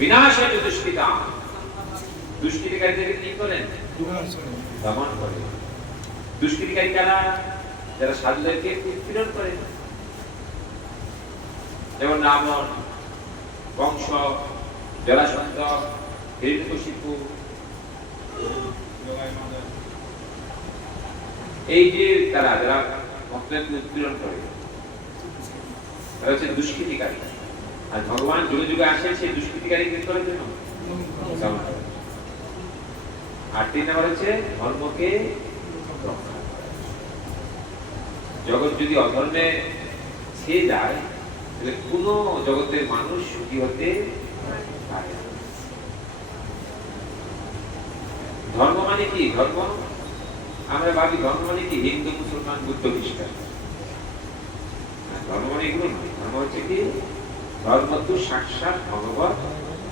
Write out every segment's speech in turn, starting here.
বিনাশায় দুষ্কৃতা, দুষ্কৃতিকারীদের কি করেন? দমন করেন। দুষ্কৃতিকারী কারা? যারা সাধুদেরকে উৎপীড়ন করে, যেমন রাবণ, কংস, জরাসন্ধ, হিরণ্যকশিপু, এই যে তারা যারা ভক্তদেরকে উৎপীড়ন করে, তারা হচ্ছে দুষ্কৃতিকারী। আর ভগবান যুগে যুগে আসেন সেই দুষ্কৃতিকারী কি করার জন্য? আর 3 নম্বর হচ্ছে ধর্মকে রক্ষা করা। জগৎ যদি অধর্মে ছেয়ে যায় তাহলে কোন জগতের মানুষ সুখী হতে পারে না। ধর্ম মানে কি? ধর্ম আমরা ভাবি ধর্ম মানে কি? হিন্দু, মুসলমান, বুদ্ধ, খ্রিস্টান। ধর্ম মানে এগুলো নয়। ধর্ম হচ্ছে কি? ধর্ম তো সাক্ষাৎ ভগবত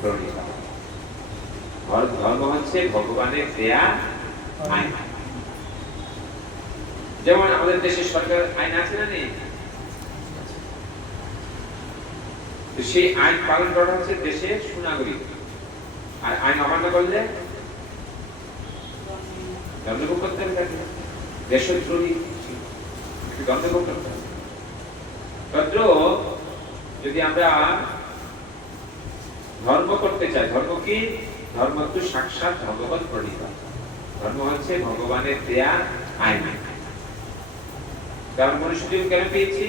প্রণীত। ধর্ম হচ্ছে ভগবানের দেয়া আইন। যেমন আমাদের দেশের সরকার আইন আছে না নেই? সেই আইন পালন করা হচ্ছে দেশের সুনাগরিক। আর আইন অমান্য করলে দণ্ডভোগ করতে হবে। দেশদ্রোহী দণ্ডভোগ করতে হবে। যদি আমরা ধর্ম করতে চাই, ধর্ম কি? ধর্ম তো সাক্ষাৎ ভগবত প্রণীত। ধর্ম হচ্ছে ভগবানের দেয়া আইন। কারণ মনুষ্য জীবন কেন পেয়েছি?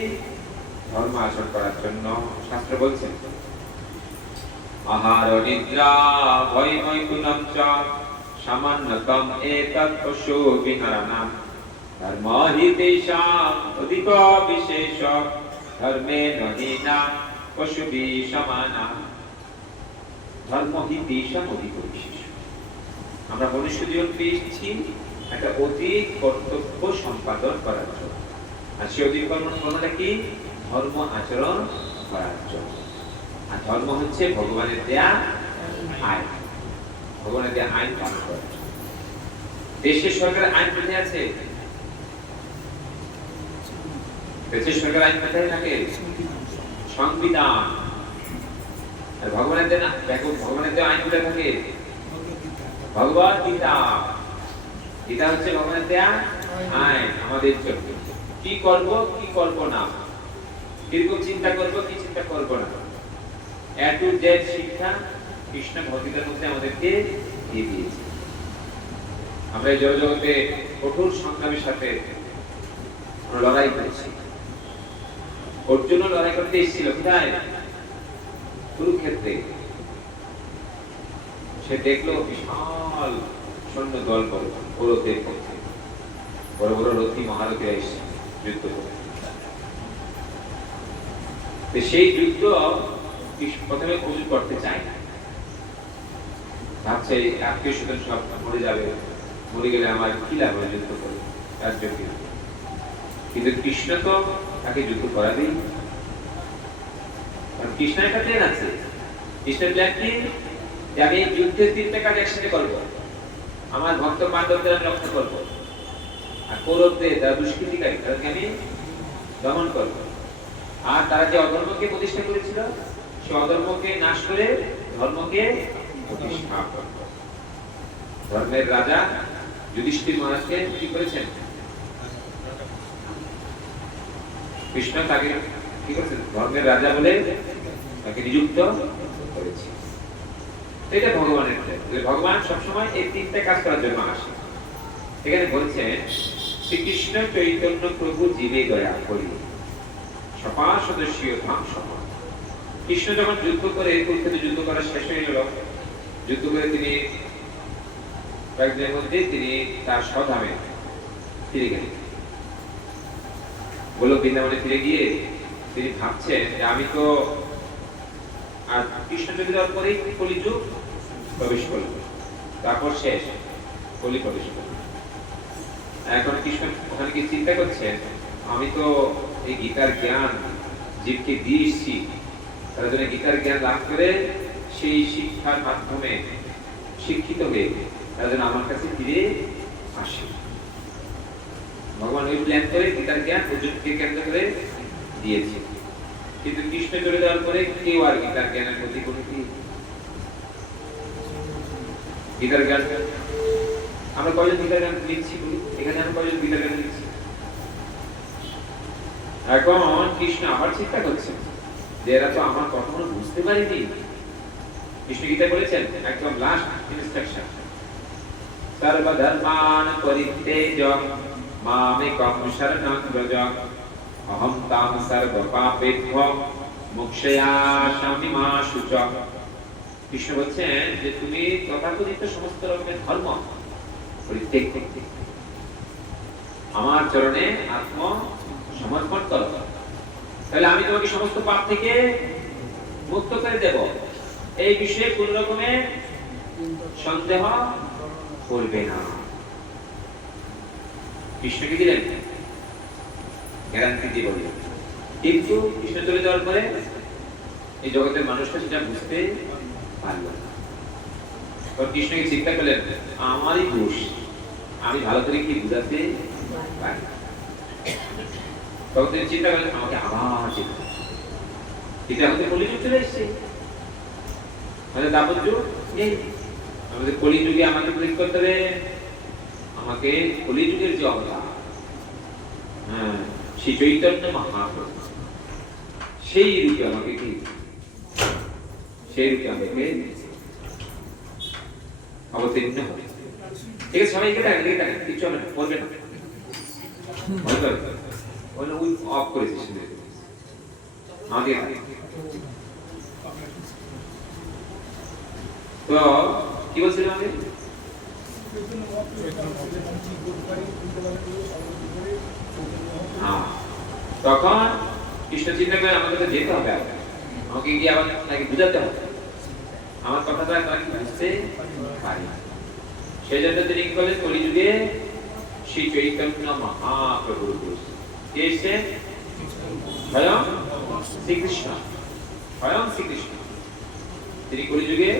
ধর্ম আচরণ করার জন্য। শাস্ত্র বলছেন আহার নিদ্রা ভয় মৈথুনম চ সামান্যতম এতৎ পশু বিহরণম ধর্ম হি তেষাং অধিক বিশেষ ধর্মে নহিনা পশুবি সমানা। ধর্ম হি তেষাং অধিক বিশেষ। আমরা মনুষ্য জীবন পেয়েছি একটা অধিক কর্তব্য সম্পাদন করার জন্য। আর সেই অধিক কর্মটা কি? ধর্ম আচরণ করার জন্য। আর ধর্ম হচ্ছে ভগবানের দেয়া আইন। ভগবানের দেয়া আইন পালন করার জন্য। দেশের সরকারের আইন কোথায় আছে? দেশের সরকার আইন কোথায় থাকে? সংবিধান। আর ভগবানের দেয়া আইন কোথায় থাকে? ভগবত গীতা। গীতা হচ্ছে ভগবানের দেয়া আইন আমাদের জন্য। কি করব, কি করব না, কিরকম চিন্তা করব, কি চিন্তা করব না, এ টু জেড শিক্ষা কৃষ্ণ ভগবদ্গীতার মধ্যে আমাদেরকে দিয়ে দিয়েছে। আমরা এই জগতে কঠোর সংগ্রামের সাথে লড়াই করেছি। অর্জুন লড়াই করতে এসেছিল কোথায়? কুরুক্ষেত্রে। সে দেখলো বিশাল সৈন্য দল কৌরবদের পক্ষে, বড় বড় রথী মহারথীরা এসে যুদ্ধ করে। সেই যুদ্ধ প্রথমে অর্জুন করতে চায় না। ভাবছে আত্মীয় স্বজন সব মরে যাবে, মরে গেলে আমার কি লাভ হবে যুদ্ধ করে, তার যোগ্য। কিন্তু কৃষ্ণ তো তাকে যুদ্ধ করাবেই। কারণ কৃষ্ণের একটা প্ল্যান আছে। কৃষ্ণের প্ল্যান কি? যে আমি যুদ্ধের 3টা কাজ একসাথে করবো। আমার ভক্ত পাণ্ডবদের আমি রক্ষা করবো, আর কৌরবদের যারা দুষ্কৃতিকারী তাদেরকে আমি দমন করবো। আর তারা যে অধর্মকে প্রতিষ্ঠা করেছিল সে অধর্মকে নাশ করে ধর্মকে প্রতিষ্ঠা করবে। ধর্মের রাজা যুধিষ্ঠির মহারাজকে কি করেছেন? কৃষ্ণ তাকে কি করেছেন? ধর্মের রাজা বলে তাকে নিযুক্ত করেছে। এটা ভগবানের প্ল্যান। ভগবান সবসময় এই 3টা কাজ করার জন্য আসে। এখানে বলছেন শ্রীকৃষ্ণ চৈতন্য প্রভু জীবে দয়া করি সদস্য ধাম সমান। কৃষ্ণ যখন যুদ্ধ করে, কুরুক্ষেত্রে যুদ্ধ করা শেষ হয়ে গেল, যুদ্ধ করে তিনি কয়েকদিনের মধ্যে তিনি তার স্বধামে ফিরে গেলেন। গোলক বৃন্দাবনে ফিরে গিয়ে তিনি ভাবছেন যে আমি তো আর কৃষ্ণ চলে যাওয়ার পরেই কলিযুগ প্রবেশ করল, তারপর শেষ, কলি প্রবেশ করল। এখন কৃষ্ণ ওখানে কি চিন্তা করছেন, আমি তো এই গীতার জ্ঞান জীবকে দিয়েছি, তারা যেন গীতার জ্ঞান লাভ করে সেই শিক্ষার মাধ্যমে শিক্ষিত হয়ে তারা যেন আমার কাছে ফিরে আসে। ভগবান ওই প্ল্যান করে গীতার জ্ঞান অর্জুনকে কেন্দ্র করে দিয়েছে। কিন্তু কৃষ্ণ চলে যাওয়ার পরে কেউ আর গীতার জ্ঞানের প্রতি কোনো কি গীতার জ্ঞান আমরা কয়জন গীতার জ্ঞান লিখছি বলি, এখানে আমরা কয়জন গীতার জ্ঞান লিখছি? এখন কৃষ্ণ আবার চিন্তা করছেন যে এরা তো আমার কখনো বুঝতে পারেনি। কৃষ্ণ গীতা বলেছেন একদম লাস্ট ইনস্ট্রাকশন, সর্বধর্মান পরিত্যজ্য মামেকং শরণং ব্রজ অহং তাং সর্বপাপেভ্যো মোক্ষয়ামি মা শুচক। কৃষ্ণ বলছেন যে তুমি তথাকথিত সমস্ত রকমের ধর্ম পরিত্যাগ করতে আমার চরণে আত্ম সমর্পণ করো, তাহলে আমি তোমাকে সমস্ত পাপ থেকে মুক্ত করে দেব। এই বিষয়ে কোন রকমের সন্দেহ করবে না। কৃষ্ণকে দিলেন গ্যারান্টি দিয়ে বললেন, কিন্তু কৃষ্ণ চলে যাওয়ার পরে এই জগতের মানুষটা সেটা বুঝতে পারলো না। কৃষ্ণকে চিন্তা করলেন আমারই দোষ, আমি ভালো করে কি বুঝাতে পারি। তখন তিনি চিন্তা করলেন আমাকে আবার চিন্তা, এটা আমাদের কলিযুগ চলে এসছে, আমাদের দাপত্য নেই, আমাদের কলিযুগে আমাকে প্রয়োগ করতে হবে, আমাকে কলিযুগের যে অবতার শ্রী চৈতন্য মহাপ্রভু সেই রূপে আমাকে কি সেই রূপে আমাকে অবতীর্ণ হবে। ঠিক আছে, সবাইকে দেখেন কিছু হবে না, বলবে না, ওই অফ করেছিস আমাকে। তো কি বলছিলাম আমি? তখন কৃষ্ণ চিন্তা করে আমাকে তো যেতে হবে, আমাকে গিয়ে আবার তাকে বুঝাতে হবে, আমার কথাটা তাকে বুঝতে পারি। সেই জন্য তিনি কি করলেন, কলিযুগে শ্রী চৈতন্য মহাপ্রভু কে এসে স্বয়ং শ্রীকৃষ্ণ, স্বয়ং শ্রীকৃষ্ণ, তিনি কলিযুগে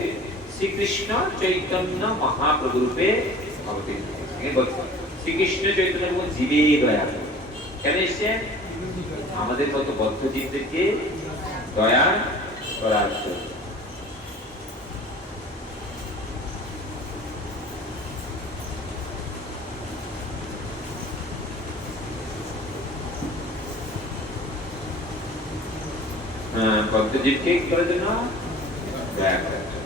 শ্রীকৃষ্ণ চৈতন্য মহাপ্রভু রূপে অবতীর্ণ হয়েছেন। শ্রীকৃষ্ণ চৈতন্য জীবে দয়া কেন এসছে? আমাদের মতো বদ্ধ জীবদেরকে দয়া করার জন্য। বদ্ধ জীবকে কি করার জন্য? দয়া করার জন্য।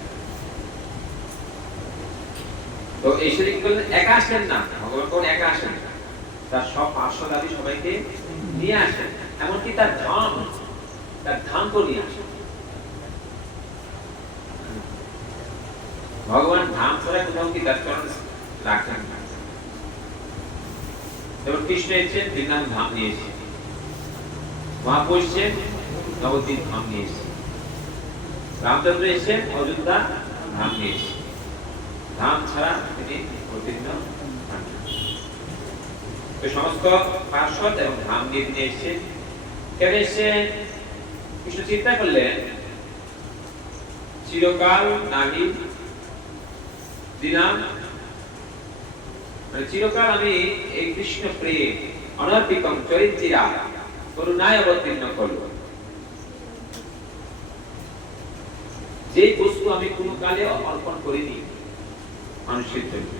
তো এসে কি করলেন? একা আসলেন না, ভগবান কোন একা আসেন, তার সব পার্শ্বদাবী সবাইকে নিয়ে আসেন, এমনকি তার ধাম তো নিয়ে আসেন। ভগবান ধাম ছাড়া কোথাও কি তার চরণ রাখেন না। এবার কৃষ্ণ এসেছেন বৃন্দাবন ধাম নিয়ে এসে, মহাপ্রভু এসেছেন নবদ্বীপ ধাম নিয়ে এসে, রামচন্দ্র এসেছেন অযোধ্যা ধাম নিয়ে এসে। ধাম ছাড়া তিনি অতীর্ণ হন না। সমস্ত পার্শ্বদ এবং ধাম নিয়ে তিনি এসেছেন। কেন এসেছেন? কৃষ্ণ চিন্তা করলেন চিরকাল নাহি দিনাম, মানে চিরকাল আমি এই কৃষ্ণ প্রেম অনর্পিতম চরিত্রা করুণায় অবতীর্ণ করব। যে বস্তু আমি কোনো কালে অর্পণ করিনি মানুষের জন্য,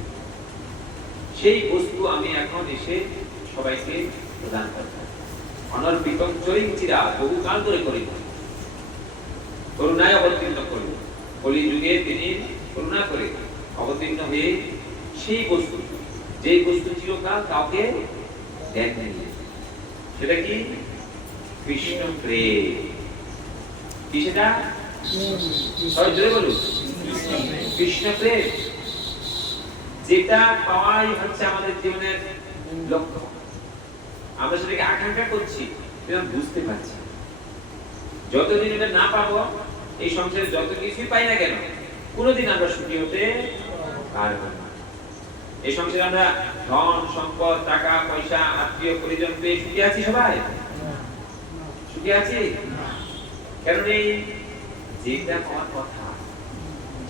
সেই বস্তু আমি এখন এসে সবাইকে প্রদান করতে অনর্পিতম চরিত্রা বহুকাল ধরে করি, করুণায় অবতীর্ণ করব। কলিযুগে তিনি করুণা করে অবতীর্ণ হয়ে সেই বস্তু, যে বস্তু চিরকাল কাউকে দেননি, সেটা কি? কৃষ্ণ প্রেম। কি সেটা? সবাই জোরে বলুন, কৃষ্ণ প্রেম। যেটা পাওয়াই হচ্ছে আমাদের জীবনের লক্ষ্য। আমরা সেটাকে আকাঙ্ক্ষা করছি, কিন্তু বুঝতে পারছি যতদিন এটা না পাবো, এই সংসারে যত কিছুই পাই না কেন, কোনোদিন আমরা সুখী হতে পারবো না। এই সংসারে আমরা ধন সম্পদ, টাকা পয়সা, আত্মীয় পরিজন পেয়ে সুখী আছি? সবাই সুখী আছি? কেন নেই? যেটা পাওয়ার কথা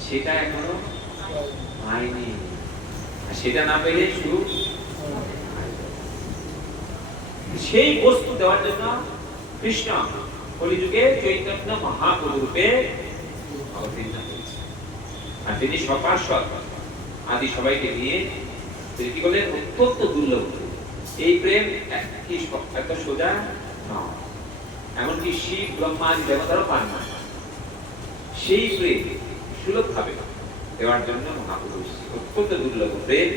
সেটা এখনো পাইনি, সেটা না পেলে সুখ। সেই বস্তু দেওয়ার জন্য কৃষ্ণ কলিযুগে চৈতন্য মহাপ্রভু রূপে অবতীর্ণ হয়েছে। আর তিনি সপার্শ্বদ আদি সবাইকে নিয়ে তিনি কি বলেন অত্যন্ত দুর্লভ। এই প্রেম কি এত সোজা নয়, এমনকি শিব ব্রহ্মা আদি দেবতারও পান না। সেই প্রেম সুলভ ভাবে দেওয়ার জন্য মহাপুরুষ অত্যন্ত দুর্লভ প্রেম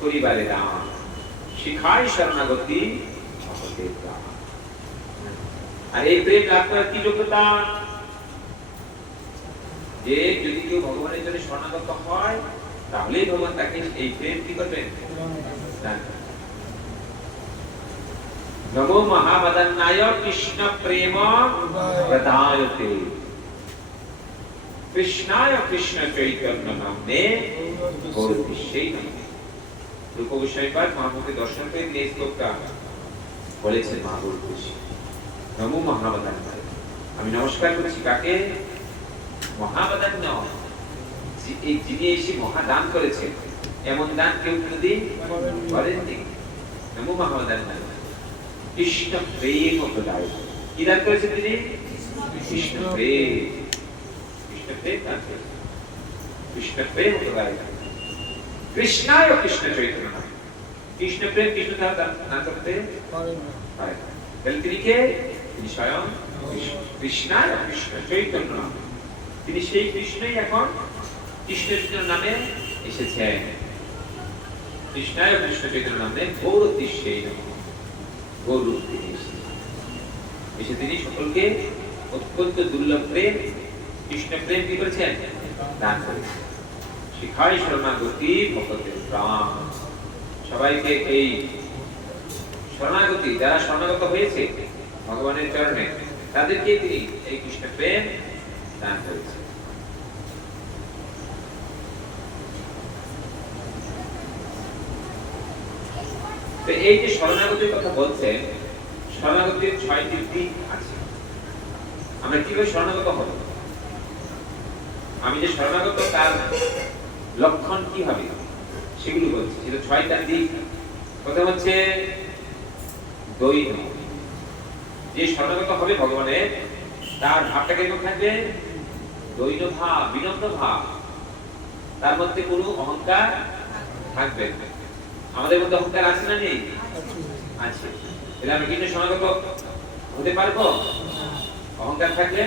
করিবারে দান, শিখায় শরণাগতি ভক্তের দান। আর এই প্রেম লাভ করার কি যোগ্যতা? যে যদি কেউ ভগবানের জন্য শরণাগত হয় তাহলেই ভগবান তাকে এই প্রেম কি করবেন? নমো মহাবদন্নায় কৃষ্ণ প্রেম প্রদায়তে কৃষ্ণায় কৃষ্ণ চৈতন্য নামে গৌরবিশ্বই নমঃ। রূপ গোস্বামী পাদ মহাপ্রভুকে দর্শন করে এই শ্লোকটা বলেছেন মহাপুরুষ। নমো মহাবদন্নায়, আমি নমস্কার করছি কাকে? মহাবদান্য, যিনি এসে মহাদান করেছেন। এমন দান কেউ কোনদিন করেননি। নমো মহাবদান্নায় কৃষ্ণ প্রেম প্রদায়। কি দান করেছেন তিনি? কৃষ্ণ প্রেম। কৃষ্ণ প্রেম দান করেছেন। কৃষ্ণ প্রেম প্রদায়। কৃষ্ণায় কৃষ্ণ চৈতন্য নামে। কৃষ্ণ প্রেম কৃষ্ণ দান করতে পারেন। তাহলে তিনি কে? তিনি স্বয়ং কৃষ্ণায় কৃষ্ণ চৈতন্য নামে। তিনি সেই কৃষ্ণই এখন কৃষ্ণ চৈতন্য নামে এসেছেন। কৃষ্ণায় কৃষ্ণ চৈতন্য নামে গৌরোদ্দেশ্যেই নমঃ। গৌরূপ তিনি এসে তিনি সকলকে অত্যন্ত দুর্লভ প্রেম কৃষ্ণ প্রেম কি করেছেন? দান করেছেন। শিখায় শরণাগতি ভক্তের প্রাণ। সবাইকে এই শরণাগতি, যারা শরণাগত হয়েছে ভগবানের চরণে, তাদেরকে তিনি এই কৃষ্ণ প্রেম দান করেছেন। এই যে শরণাগতির কথা বলছেন, শরণাগতির ৬টি দিক আছে। আমরা কিভাবে শরণাগত হব? আমি যে শরণাগত তার লক্ষণ কি হবে সেগুলো বলছি। সেটা ৬টা দিক। প্রথম হচ্ছে দৈন্য। যে শরণাগত হবে ভগবানের, তার ভাবটা কেমন থাকবে? দৈন্য ভাব, বিনম্র ভাব। তার মধ্যে কোনো অহংকার থাকবে না। আমাদের মধ্যে অহংকার আছে না নেই? আছে। তাহলে আমরা কিন্তু শরণাগত হতে পারবো? অহংকার থাকলে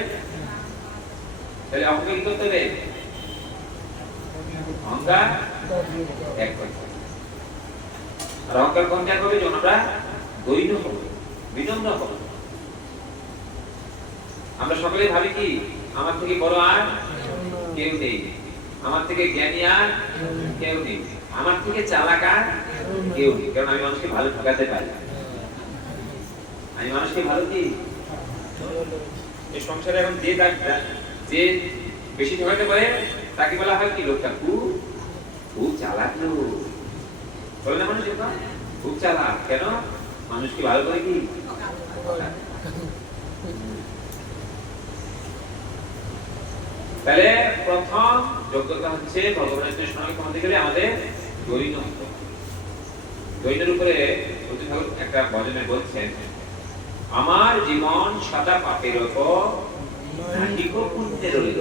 তাহলে অহংকার কি করতে হবে? অহংকার ত্যাগ করতে হবে। আর অহংকার কোন ত্যাগ হবে? যখন আমরা দৈন্য হব, বিনম্র হব। আমরা সকলেই ভাবি কি আমার থেকে বড় আর কেউ নেই, আমার থেকে জ্ঞানী আর কেউ নেই, আমার থেকে চালাক আর কেউ নেই। কারণ আমি মানুষকে ভালো ঠকাতে পারি। আমি মানুষকে ভালো কি এই সংসারে এখন যে বেশি ঠকাতে পারে তাকে বলা হয় কি? লোকটা খুব চালাক লোক। বলে না মানুষ খুব চালাক। কেন? মানুষকে ভালো করে কি? তাহলে প্রথম যোগ্যতা হচ্ছে ভগবানের সাথে শরণাগত হতে গেলে আমাদের দৈন্য হতে হবে। দৈন্যের উপরে প্রতি ঠাকুর একটা ভজনে বলছেন, আমার জীবন সদা পাপের ওপর নাহিক পুণ্যের রইল,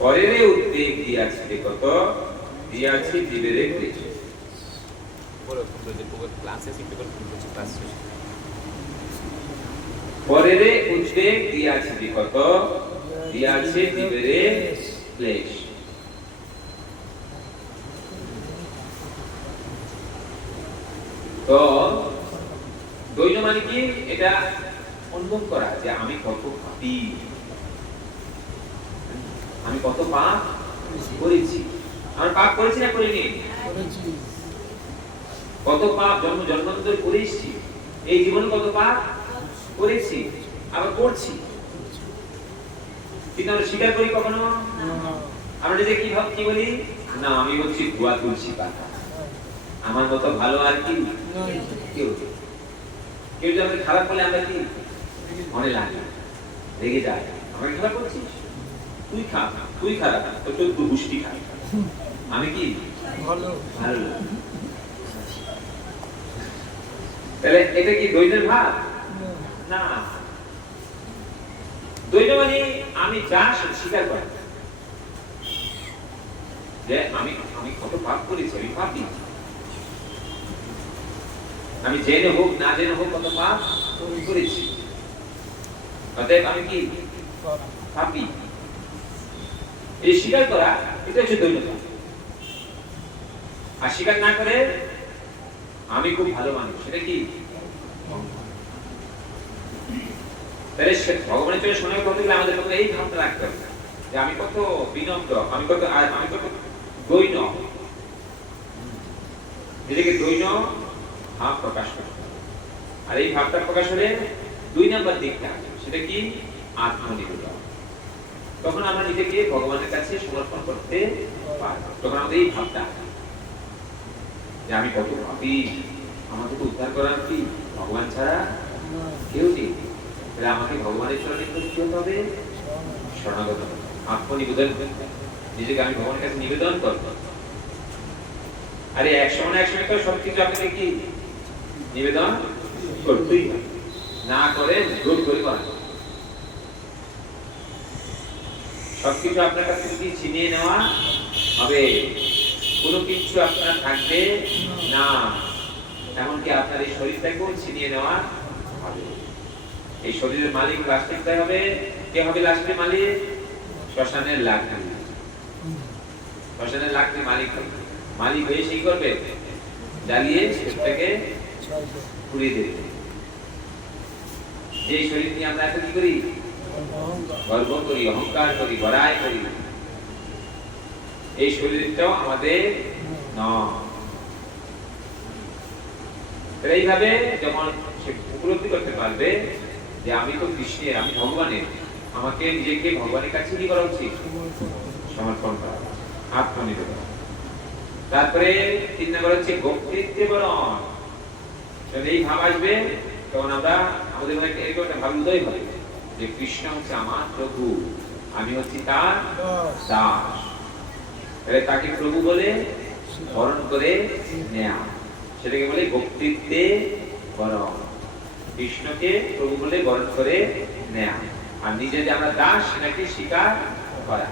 পরেরে উদ্বেগ দিয়াছি কত, দিয়াছি জীবের ক্লেশ। পরেরে উদ্বেগ দিয়াছি কত, দিয়াছি জীবের ক্লেশ। তো দৈন্য মানে কি? এটা অনুভব করা যে আমি কত পাপী, আমি কত পাপ করেছি। আমি পাপ করেছি না করিনি? কত পাপ জন্ম জন্মান্তর করে এসেছি। এই জীবনে কত পাপ করেছি, আবার করছি। কিন্তু আমরা স্বীকার করি কখনো? আমরা নিজে কি বলি? না, আমি হচ্ছি ধোয়া তুলসী পাতা, আমার মতো ভালো আর কি কেউ। কেউ যদি আমাকে খারাপ করলে আমরা কি মনে লাগে, রেগে যায়, আমাকে খারাপ করছিস, তুই খারাপ, তো তোর দুষ্টি খারাপ, আমি কি ভালো। তাহলে এটা কি দৈন্যের ভাব? না। দৈন্য মানে আমি যা স্বীকার করি। যে আমি আমি কত পাপ করেছি, আমি পাপী। আমি জেনে হোক না জেনে হোক কত পাপ করেছি, অতএব আমি কি পাপী। এই স্বীকার করা, এটা হচ্ছে দৈন্যতা। আর স্বীকার না করে আমি খুব ভালো মানুষ, সেটা কি তাহলে ভগবানের চলে শোনার কথা হলে আমাদের মধ্যে এই ভাবটা রাখতে হবে যে আমি কত বিনম্র, আমি কত দৈন্য, নিজেকে দৈন্য ভাব প্রকাশ করতে। আর এই ভাবটা প্রকাশ হলে 2 নম্বর দিকটা, সেটা কি আত্মনিবেদন। তখন আমরা নিজেকে ভগবানের কাছে সমর্পণ করতে পারবো। তখন আমাদের এই ভাবটা যে আমি কত পাপী, আমাকে তো উদ্ধার করার কি ভগবান ছাড়া কেউ নেই। তাহলে আমাকে ভগবানের চরণে কি হতে হবে? শরণাগত, আত্মনিবেদন, নিজেকে আমি ভগবানের কাছে নিবেদন করবো। আরে এক সময় তো সবকিছু আপনাকে কি নিবেদন করতেই হবে, না করে জোর করে করা সবকিছু আপনার কাছ থেকে ছিনিয়ে নেওয়া হবে। কোনো কিছু আপনার থাকবে না, এমনকি আপনার এই শরীরটাকেও ছিনিয়ে নেওয়া হবে। এই শরীরের মালিক লাস্টে হবে, কে হবে লাস্টে মালিক? শ্মশানের লাকড়ি। শ্মশানের লাকড়ি মালিক হবে। মালিক হয়ে সেই করবে, জ্বালিয়ে সেটাকে পুড়িয়ে দেবে। যে শরীর নিয়ে আমরা এখন কি করি? গর্ব করি, অহংকার করি, বড়াই করি। এই শরীরটাও আমাদের নয়। এইভাবে যখন সে উপলব্ধি করতে পারবে যে আমি তো কৃষ্ণের, আমি ভগবানের, আমাকে নিজেকে ভগবানের কাছে কি করা উচিত? সমর্পণ করা, আত্মনিবেদন। তারপরে 3 নম্বর হচ্ছে ভক্তিতে বরণ। এই ভাব আসবে তখন আমরা আমাদের মধ্যে এরকম একটা ভাব উদয় হবে যে কৃষ্ণ হচ্ছে আমার প্রভু, আমি হচ্ছি তার দাস। তাকে প্রভু বলে বরণ করে নেয়া, সেটাকে বলে ভক্তিতে বরণ। কৃষ্ণকে প্রভু বলে বরণ করে নেয়া, আর নিজে যে আমরা দাস সেটাকে স্বীকার করা।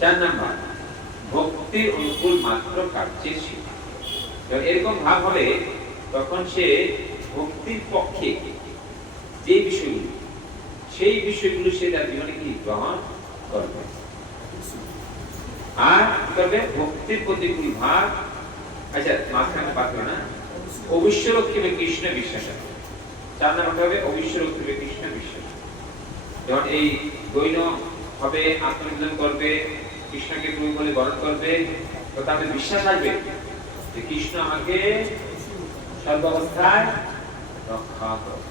4 নম্বর ভক্তির অনুকূল মাত্র কার্যের শিক্ষা। এরকম ভাব হবে তখন সে ভক্তির পক্ষে যে বিষয়গুলো, সেই বিষয়গুলো সে তার জীবনে কি গ্রহণ করবে। আর কি করবে? ভক্তির প্রতিকূল ভাব। আচ্ছা, মাঝখানে পাতলো না, অবশ্য রক্ষিবে কৃষ্ণ বিশ্বাস। 4 নম্বর হবে অবশ্য রক্ষিবে কৃষ্ণ বিশ্বাস। যখন এই দৈন্য হবে, আত্মনিবেদন করবে, কৃষ্ণকে প্রভু বলে বরণ করবে, তো তাদের বিশ্বাস আসবে যে কৃষ্ণ আমাকে সর্বাবস্থায় রক্ষা করবে।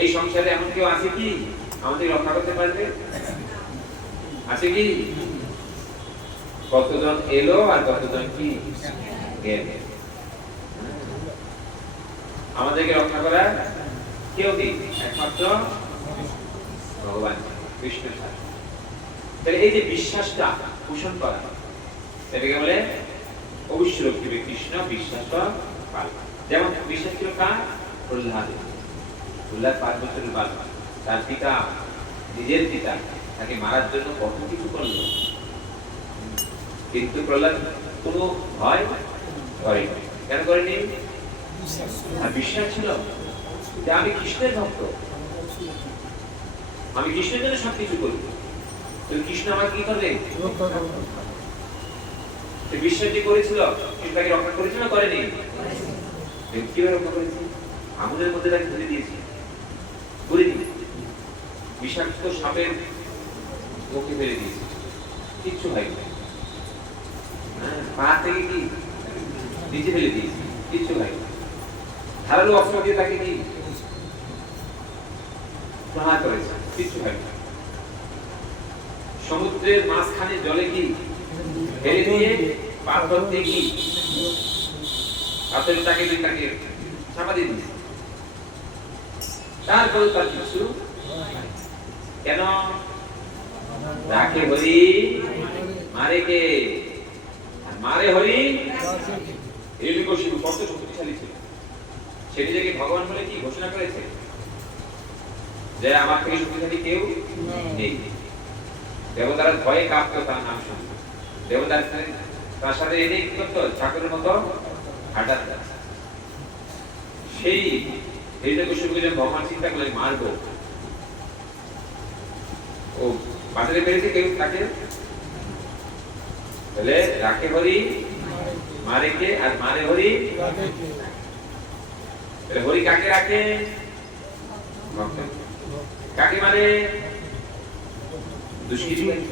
এই সংসারে এমন কেউ আছে কি আমাদের রক্ষা করতে পারবে? আছে কি? কতজন এলো আর কতজন কি গেল? আমাদেরকে রক্ষা করার কেউ নেই, একমাত্র ভগবান কৃষ্ণ ছাড়া। তাহলে এই যে বিশ্বাসটা পোষণ করা, এটাকে বলে অবশ্য রক্ষিবে কৃষ্ণ বিশ্বাস পালন। যেমন বিশ্বাস ছিল কার? প্রহ্লাদ। প্রহ্লাদ 5 বছরের বালক, তার পিতা, নিজের পিতা তাকে মারার জন্য কত কিছু করলো, কিন্তু প্রহ্লাদ কোনো ভয় করেনি। কেন করেনি? আর বিশ্বাস ছিল যে আমি কৃষ্ণের ভক্ত, আমি কৃষ্ণের জন্য সবকিছু করি, তো কৃষ্ণ আমাকে কি করবে? বিশ্বাস যে করেছিল, কৃষ্ণ তাকে রক্ষা করেছিল না করেনি? কিভাবে রক্ষা করেছে? আগুনের মধ্যে তাকে ফেলে দিয়েছে, করিনি? বিষাক্ত সাপের মুখে ফেলে দিয়েছে, কিচ্ছু হয়নি। পা থেকে কি নিচে ফেলে দিয়েছে, কিচ্ছু হয়নি। ধারালো অস্ত্র দিয়ে তাকে কি প্রহার করেছে, কিচ্ছু হয়নি। সমুদ্রের মাঝখানে জলে কি ফেলে দিয়ে পাথর দিয়ে কি পাথরের তাকে চাপা দিয়ে দিয়েছে, তারপরে তার কিছু কেন? রাখে হরি মারে কে? মারে হরি। হিরণ্যকশিপু কত শক্তিশালী ছিল, সে নিজেকে ভগবান বলে কি ঘোষণা করেছে যে আমার থেকে শক্তিশালী কেউ নেই। দেবতারা ভয়ে কাঁপতো তার নাম শুনতো। দেবতার তার সাথে এনে কি করতো, ঠাকুরের মতো হাঁটাত। সেই হিরণ্যকশিপুকে যখন ভগবান চিন্তা করলেন মারবো, ও বাজারে পেরেছে কেউ তাকে, তাহলে রাখে হরি মারে কে, আর মারে হরি। তাহলে হরি কাকে রাখে, কাকে মারে, দুষ্কৃতিকারী।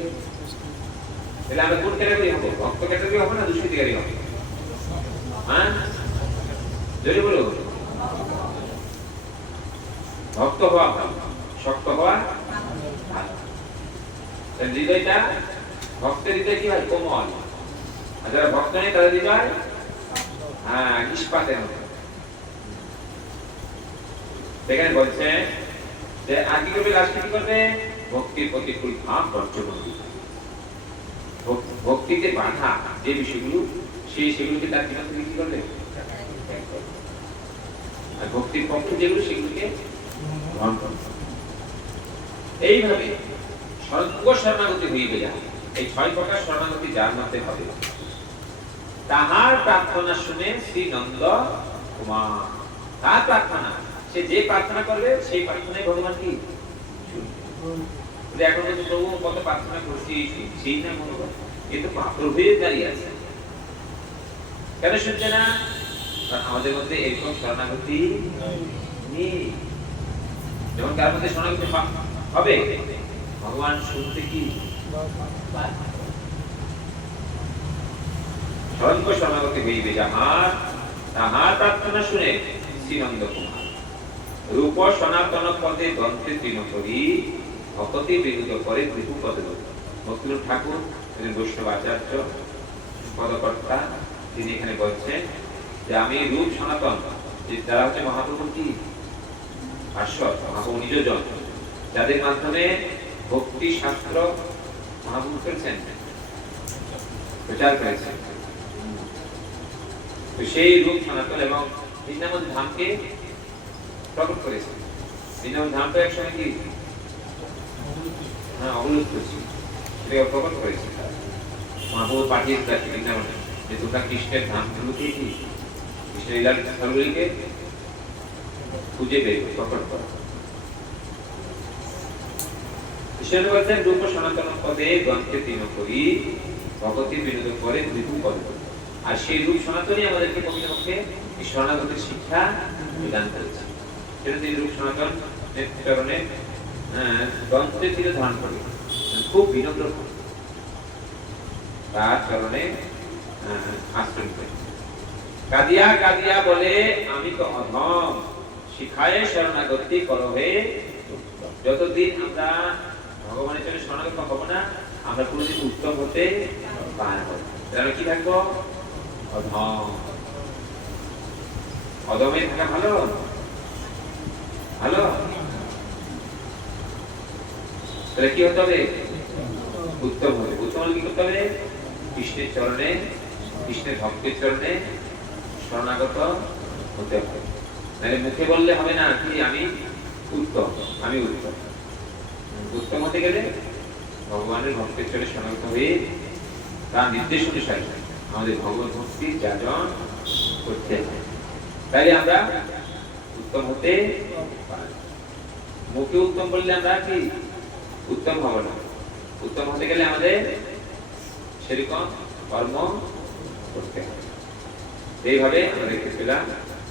তাহলে আমরা কোন ক্যাটাগরি হবো, ভক্ত ক্যাটাগরি হবো না দুষ্কৃতিকারী হবো? হ্যাঁ জোরে বলো। ভক্ত হওয়া ভালো, শক্ত হওয়া ভালো। হৃদয়টা, ভক্তের হৃদয় কি হয়, কোমল। আর যারা ভক্ত নেই তাদের হৃদয় ইস্পাতের মতো। সেখানে বলছে যে আর কি করবে, লাস্টে কি করবে, ভক্তির প্রতিকূল ভাব বর্জন করবে। ভক্তিতে বাধা যে বিষয়গুলো, সেই সেগুলোকে তার জীবন থেকে কি করবে, আর ভক্তির পক্ষে যেগুলো সেগুলোকে গ্রহণ করবে। এইভাবে সর্ব শরণাগতি হইবে যা, এই 6 প্রকার শরণাগতি যার মধ্যে হবে, তাহার প্রার্থনা শুনে শ্রী নন্দ কুমার, তার প্রার্থনা, সে যে প্রার্থনা করবে সেই প্রার্থনায় ভগবান কি শুনবে। এখন বলছে প্রভু কত প্রার্থনা করছি, সেই না মনে কিন্তু প্রভুর দাঁড়িয়ে আছে, কেন শুনছে না? কারণ আমাদের মধ্যে এরকম শরণাগতি নেই। যখন তার মধ্যে শরণাগতি হবে, ভগবান শুনতে কি সর্ব শরণাগতি হইবে যাহার, তাহার প্রার্থনা শুনে শ্রীনন্দ কুমার রূপ সনাতন পদে গ্রন্থে তৃণকরি ভকতি বিনোদ করে ভৃগু পদে। ভক্তিনাথ ঠাকুর তিনি বৈষ্ণব আচার্য পদকর্তা, তিনি এখানে বলছেন যে আমি রূপ সনাতন, যে যারা হচ্ছে মহাপ্রভুর কি ভাষ্য, মহাপ্রভু নিজজন, যাদের মাধ্যমে ভক্তি শাস্ত্র মহাপ্রভু করেছেন, প্রচার করেছেন, তো সেই রূপ সনাতন এবং বৃন্দাবন ধামকে প্রকট করেছে। বৃন্দাবন ধাম তো একসময় কি অবলুপ্ত ছিল, সেটাকে প্রকট করেছে মহাপ্রভু, পাঠিয়ে যাচ্ছে বৃন্দাবনে যে তোমরা কৃষ্ণের ধামগুলোকে কি, কৃষ্ণের লীলার স্থলগুলিকে খুঁজে বের প্রকট করো। কৃষ্ণ বলছেন রূপ সনাতন পদে গ্রন্থে তৃণকরি ভকতি বিনোদ করে ভৃগু পদ। আর সেই রূপ সনাতনই আমাদেরকে প্রকৃতপক্ষে এই শরণাগতির শিক্ষা প্রদান করেছে। সেটা তিনি রূপ সনাতন নেতৃত্বে গ্রন্থে তিনি ধারণ করে খুব বিনম্র তার চরণে আশ্রয় করে। কাঁদিয়া কাঁদিয়া বলে আমি তো অধম, শিখায় শরণাগতি করো হে। যতদিন আমরা ভগবানের চরণে শরণাগত হব না, আমরা কোনোদিন উত্তম হতে পারবো না। আমরা কি থাকবো, অধম। অধমে থাকা ভালো, ভালো। তাহলে কি হতে হবে, উত্তম হবে। উত্তম হলে কি করতে হবে, কৃষ্ণের চরণে, কৃষ্ণের ভক্তের চরণে শরণাগত হতে হবে। মানে মুখে বললে হবে না কি আমি উত্তম, আমি উত্তম। উত্তম হতে গেলে ভগবানের ভক্তের চরণে শরণাগত হয়ে তার নির্দেশ অনুসারে আমাদের ভগবত ভক্তির যাজন করতে হবে, তাই আমরা উত্তম হতে পারি। মুখে উত্তম বললে আমরা কি উত্তম হব না। উত্তম হতে গেলে আমাদের সেরকম কর্ম করতে হবে। এইভাবে আমরা দেখতে পেলাম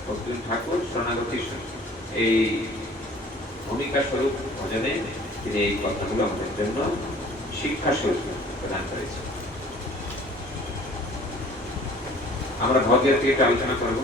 ভক্তিনাথ ঠাকুর শরণাগতির এই ভূমিকা স্বরূপ ভজনে তিনি এই কথাগুলো আমাদের জন্য শিক্ষা স্বরূপ প্রদান করেছেন। আমরা ভগবত গীতা আলোচনা করব।